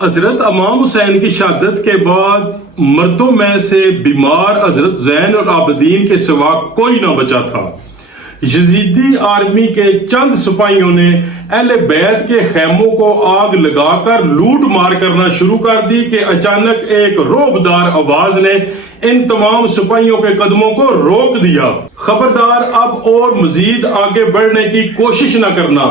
حضرت امام حسین کی شہادت کے بعد مردوں میں سے بیمار حضرت زین العابدین کے سوا کوئی نہ بچا تھا۔ یزیدی آرمی کے چند سپاہیوں نے اہل بیت کے خیموں کو آگ لگا کر لوٹ مار کرنا شروع کر دی کہ اچانک ایک رعبدار آواز نے ان تمام سپاہیوں کے قدموں کو روک دیا۔ خبردار، اب اور مزید آگے بڑھنے کی کوشش نہ کرنا۔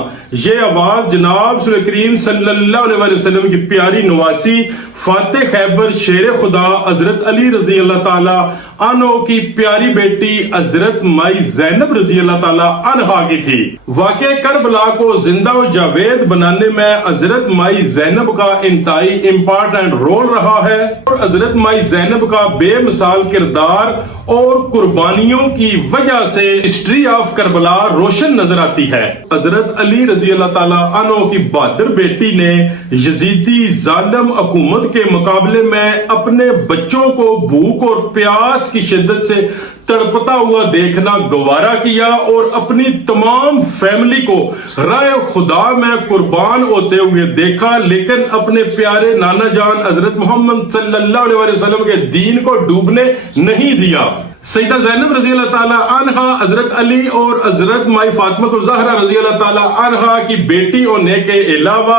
یہ آواز جناب رسول کریم صلی اللہ علیہ وسلم کی پیاری نواسی فاتح خیبر شیر خدا حضرت علی رضی اللہ تعالی عنہ کی پیاری بیٹی حضرت مائی زینب رضی اللہ تعالی عنہا کی تھی۔ واقع کربلا کو زندہ و جاوید بنانے میں حضرت مائی زینب کا انتہائی امپارٹنٹ رول رہا ہے اور حضرت مائی زینب کا بے مثال کردار اور قربانیوں کی وجہ سے ہسٹری آف کربلا روشن نظر آتی ہے۔ حضرت علی رضی اللہ تعالی عنہ کی بہادر بیٹی نے یزیدی ظالم حکومت کے مقابلے میں اپنے بچوں کو بھوک اور پیاس کی شدت سے تڑپتا ہوا دیکھنا گوارا کیا اور اپنی تمام فیملی کو راہ خدا میں قربان ہوتے ہوئے دیکھا، لیکن اپنے پیارے نانا جان حضرت محمد صلی اللہ علیہ وسلم کے دین کو ڈوبنے نہیں دیا۔ سیدہ زینب رضی اللہ تعالی عنہا حضرت علی اور حضرت مائی فاطمہ الزہرا رضی اللہ تعالی عنہا کی بیٹی ہونے کے علاوہ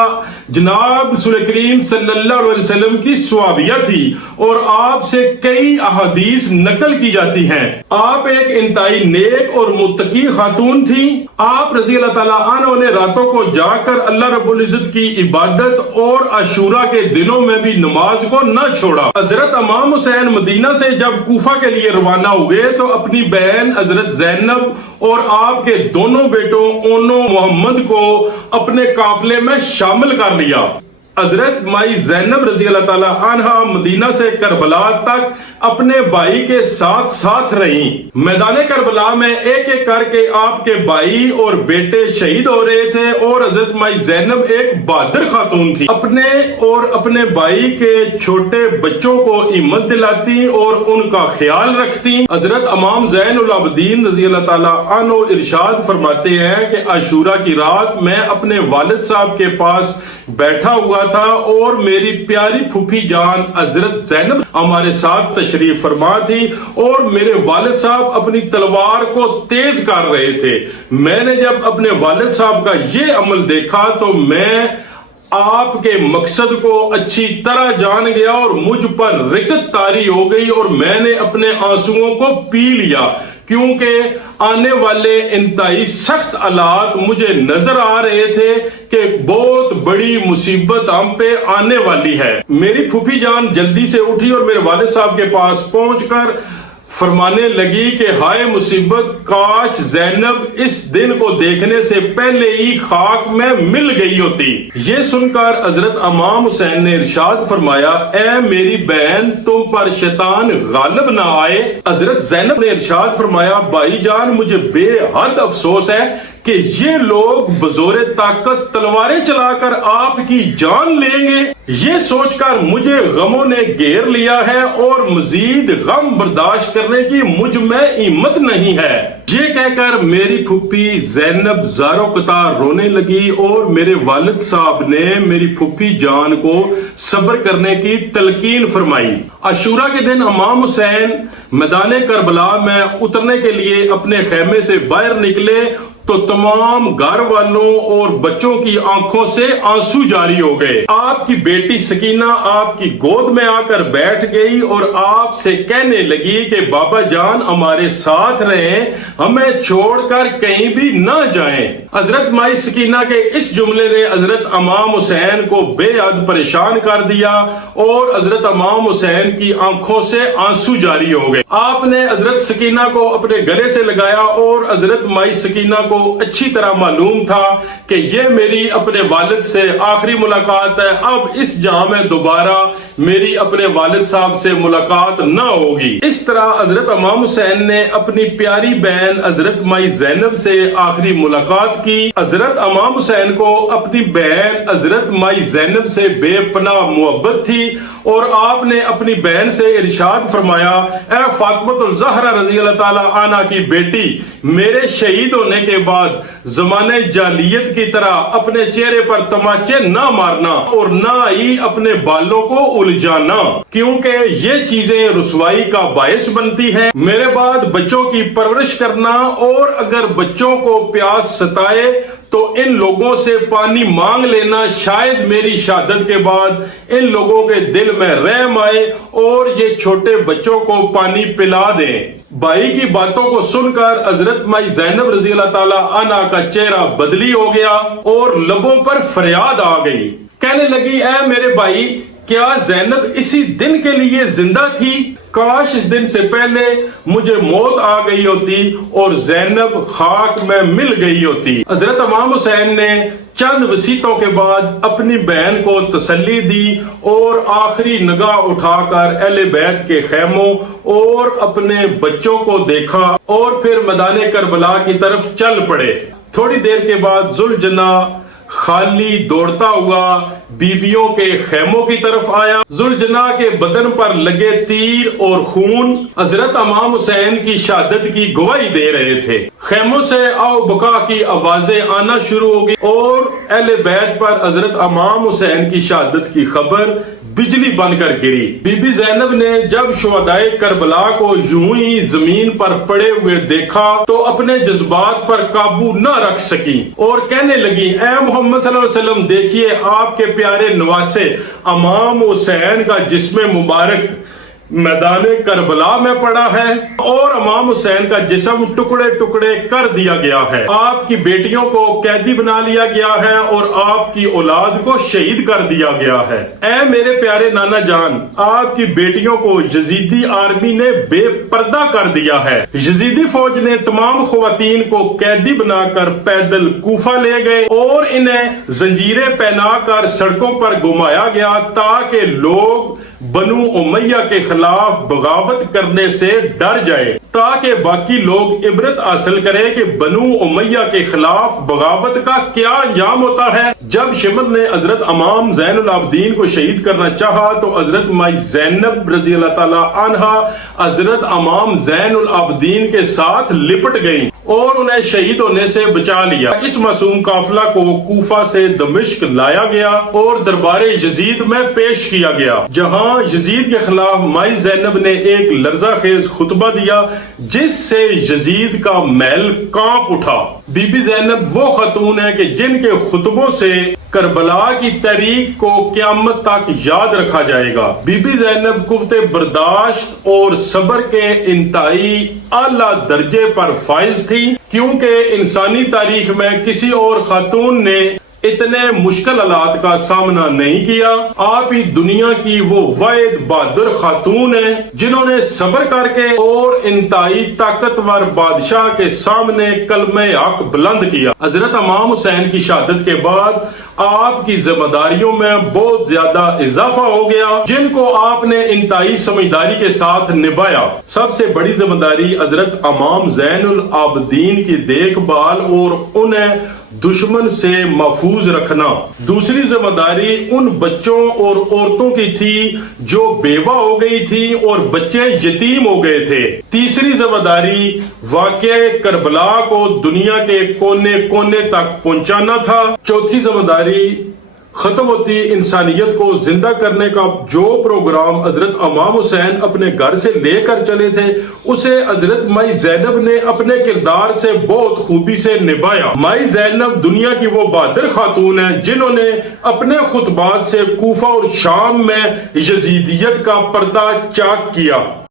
جناب رسول کریم صلی اللہ علیہ وسلم کی صحابیہ تھی اور آپ سے کئی احادیث نقل کی جاتی ہیں۔ آپ ایک انتہائی نیک اور متقی خاتون تھی۔ آپ رضی اللہ تعالی عنہ نے راتوں کو جا کر اللہ رب العزت کی عبادت اور عاشورہ کے دنوں میں بھی نماز کو نہ چھوڑا۔ حضرت امام حسین مدینہ سے جب کوفہ کے لیے روانہ ہوئے تو اپنی بہن حضرت زینب اور آپ کے دونوں بیٹوں اونو محمد کو اپنے قافلے میں شامل کر لیا۔ حضرت مائی زینب رضی اللہ تعالی عنہا مدینہ سے کربلا تک اپنے بھائی کے ساتھ ساتھ رہیں۔ میدان کربلا میں ایک ایک کر کے آپ کے بھائی اور بیٹے شہید ہو رہے تھے اور حضرت مائی زینب ایک بہادر خاتون تھی، اپنے اور اپنے بھائی کے چھوٹے بچوں کو ہمت دلاتی اور ان کا خیال رکھتی۔ حضرت امام زین العابدین رضی اللہ تعالی عنہ ارشاد فرماتے ہیں کہ عاشورہ کی رات میں اپنے والد صاحب کے پاس بیٹھا ہوا تھا اور میری پیاری پھوپھی جان حضرت زینب ہمارے ساتھ تشریف فرما تھی اور میرے والد صاحب اپنی تلوار کو تیز کر رہے تھے۔ میں نے جب اپنے والد صاحب کا یہ عمل دیکھا تو میں آپ کے مقصد کو اچھی طرح جان گیا اور مجھ پر رقت طاری ہو گئی اور میں نے اپنے آنسوؤں کو پی لیا، کیونکہ آنے والے انتہائی سخت حالات مجھے نظر آ رہے تھے کہ بہت بڑی مصیبت ہم پہ آنے والی ہے۔ میری پھوپھی جان جلدی سے اٹھی اور میرے والد صاحب کے پاس پہنچ کر فرمانے لگی کہ ہائے مصیبت، کاش زینب اس دن کو دیکھنے سے پہلے ہی خاک میں مل گئی ہوتی۔ یہ سن کر حضرت امام حسین نے ارشاد فرمایا، اے میری بہن، تم پر شیطان غالب نہ آئے۔ حضرت زینب نے ارشاد فرمایا، بھائی جان، مجھے بے حد افسوس ہے کہ یہ لوگ بزور طاقت تلواریں چلا کر آپ کی جان لیں گے۔ یہ سوچ کر مجھے غموں نے گھیر لیا ہے اور مزید غم برداشت کرنے کی مجھ میں ہمت نہیں ہے۔ یہ کہہ کر میری پھوپھی زینب زارو قطار رونے لگی اور میرے والد صاحب نے میری پھوپھی جان کو صبر کرنے کی تلقین فرمائی۔ عاشورہ کے دن امام حسین میدان کربلا میں اترنے کے لیے اپنے خیمے سے باہر نکلے تو تمام گھر والوں اور بچوں کی آنکھوں سے آنسو جاری ہو گئے۔ آپ کی بیٹی سکینہ آپ کی گود میں آ کر بیٹھ گئی اور آپ سے کہنے لگی کہ بابا جان ہمارے ساتھ رہیں، ہمیں چھوڑ کر کہیں بھی نہ جائیں۔ حضرت مائی سکینہ کے اس جملے نے حضرت امام حسین کو بے حد پریشان کر دیا اور حضرت امام حسین کی آنکھوں سے آنسو جاری ہو گئے۔ آپ نے حضرت سکینہ کو اپنے گلے سے لگایا اور حضرت مائی سکینہ کو اچھی طرح معلوم تھا کہ یہ میری اپنے والد سے آخری ملاقات ہے، اب اس جہاں میں دوبارہ میری اپنے والد صاحب سے ملاقات نہ ہوگی۔ اس طرح حضرت امام حسین نے اپنی پیاری بہن حضرت مائی زینب سے آخری ملاقات کی حضرت امام حسین کو اپنی بہن حضرت مائی زینب سے بے پناہ محبت تھی اور آپ نے اپنی بہن سے ارشاد فرمایا، اے فاطمہ الزہرا رضی اللہ تعالی عنہا کی بیٹی، میرے شہید ہونے کے بعد زمانے جاہلیت کی طرح اپنے چہرے پر تماچے نہ مارنا اور نہ ہی اپنے بالوں کو الجھانا، کیونکہ یہ چیزیں رسوائی کا باعث بنتی ہیں۔ میرے بعد بچوں کی پرورش کرنا، اور اگر بچوں کو پیاس ستائے تو ان لوگوں سے پانی مانگ لینا، شاید میری شہادت کے بعد ان لوگوں کے دل میں رحم آئے اور یہ چھوٹے بچوں کو پانی پلا دیں۔ بھائی کی باتوں کو سن کر حضرت مائی زینب رضی اللہ تعالی عنہا کا چہرہ بدلی ہو گیا اور لبوں پر فریاد آ گئی۔ کہنے لگی، اے میرے بھائی، کیا زینب اسی دن کے لیے زندہ تھی؟ کاش اس دن سے پہلے مجھے موت آ گئی ہوتی اور زینب خاک میں مل گئی ہوتی۔ حضرت امام حسین نے چند وصیتوں کے بعد اپنی بہن کو تسلی دی اور آخری نگاہ اٹھا کر اہل بیت کے خیموں اور اپنے بچوں کو دیکھا اور پھر میدان کربلا کی طرف چل پڑے۔ تھوڑی دیر کے بعد ذوالجناح خالی دوڑتا ہوا بیبیوں کے خیموں کی طرف آیا۔ ذوالجناح کے بدن پر لگے تیر اور خون حضرت امام حسین کی شہادت کی گواہی دے رہے تھے۔ خیموں سے آؤ بکا کی آوازیں آنا شروع ہو گئی اور اہل بیت پر حضرت امام حسین کی شہادت کی خبر بجلی بن کر گری۔ بی بی زینب نے جب شہدائے کربلا کو یوں ہی زمین پر پڑے ہوئے دیکھا تو اپنے جذبات پر قابو نہ رکھ سکی اور کہنے لگی، اے محمد صلی اللہ علیہ وسلم، دیکھیے آپ کے پیارے نواسے امام حسین کا جسم مبارک میدان کربلا میں پڑا ہے اور امام حسین کا جسم ٹکڑے ٹکڑے کر دیا گیا ہے۔ آپ کی بیٹیوں کو قیدی بنا لیا گیا ہے اور آپ کی اولاد کو شہید کر دیا گیا ہے۔ اے میرے پیارے نانا جان، آپ کی بیٹیوں کو یزیدی آرمی نے بے پردہ کر دیا ہے۔ یزیدی فوج نے تمام خواتین کو قیدی بنا کر پیدل کوفہ لے گئے اور انہیں زنجیریں پہنا کر سڑکوں پر گھمایا گیا تاکہ لوگ بنو امیہ کے خلاف بغاوت کرنے سے ڈر جائے، تاکہ باقی لوگ عبرت حاصل کریں کہ بنو امیہ کے خلاف بغاوت کا کیا انجام ہوتا ہے۔ جب شمر نے حضرت امام زین العابدین کو شہید کرنا چاہا تو حضرت مائی زینب رضی اللہ تعالی عنہا حضرت امام زین العابدین کے ساتھ لپٹ گئیں اور انہیں شہید ہونے سے بچا لیا۔ اس معصوم قافلہ کو کوفہ سے دمشق لایا گیا اور دربار یزید میں پیش کیا گیا، جہاں یزید کے خلاف مائی زینب نے ایک لرزہ خیز خطبہ دیا جس سے یزید کا محل کانپ اٹھا۔ بی بی زینب وہ خاتون ہے کہ جن کے خطبوں سے کربلا کی تحریک کو قیامت تک یاد رکھا جائے گا۔ بی بی زینب قوت برداشت اور صبر کے انتہائی اعلیٰ درجے پر فائز تھی، کیونکہ انسانی تاریخ میں کسی اور خاتون نے اتنے مشکل حالات کا سامنا نہیں کیا۔ آپ ہی دنیا کی وہ واحد بہادر خاتون ہیں جنہوں نے صبر کر کے اور انتہائی طاقتور بادشاہ کے سامنے کلمہ حق بلند کیا۔ حضرت امام حسین کی شہادت کے بعد آپ کی ذمہ داریوں میں بہت زیادہ اضافہ ہو گیا، جن کو آپ نے انتہائی سمجھداری کے ساتھ نبھایا۔ سب سے بڑی ذمہ داری حضرت امام زین العابدین کی دیکھ بھال اور انہیں دشمن سے محفوظ رکھنا۔ دوسری ذمہ داری ان بچوں اور عورتوں کی تھی جو بیوہ ہو گئی تھی اور بچے یتیم ہو گئے تھے۔ تیسری ذمہ داری واقعہ کربلا کو دنیا کے کونے کونے تک پہنچانا تھا۔ چوتھی ذمہ داری ختم ہوتی انسانیت کو زندہ کرنے کا جو پروگرام حضرت امام حسین اپنے گھر سے لے کر چلے تھے، اسے حضرت مائی زینب نے اپنے کردار سے بہت خوبی سے نبھایا۔ مائی زینب دنیا کی وہ بہادر خاتون ہیں جنہوں نے اپنے خطبات سے کوفہ اور شام میں یزیدیت کا پردہ چاک کیا۔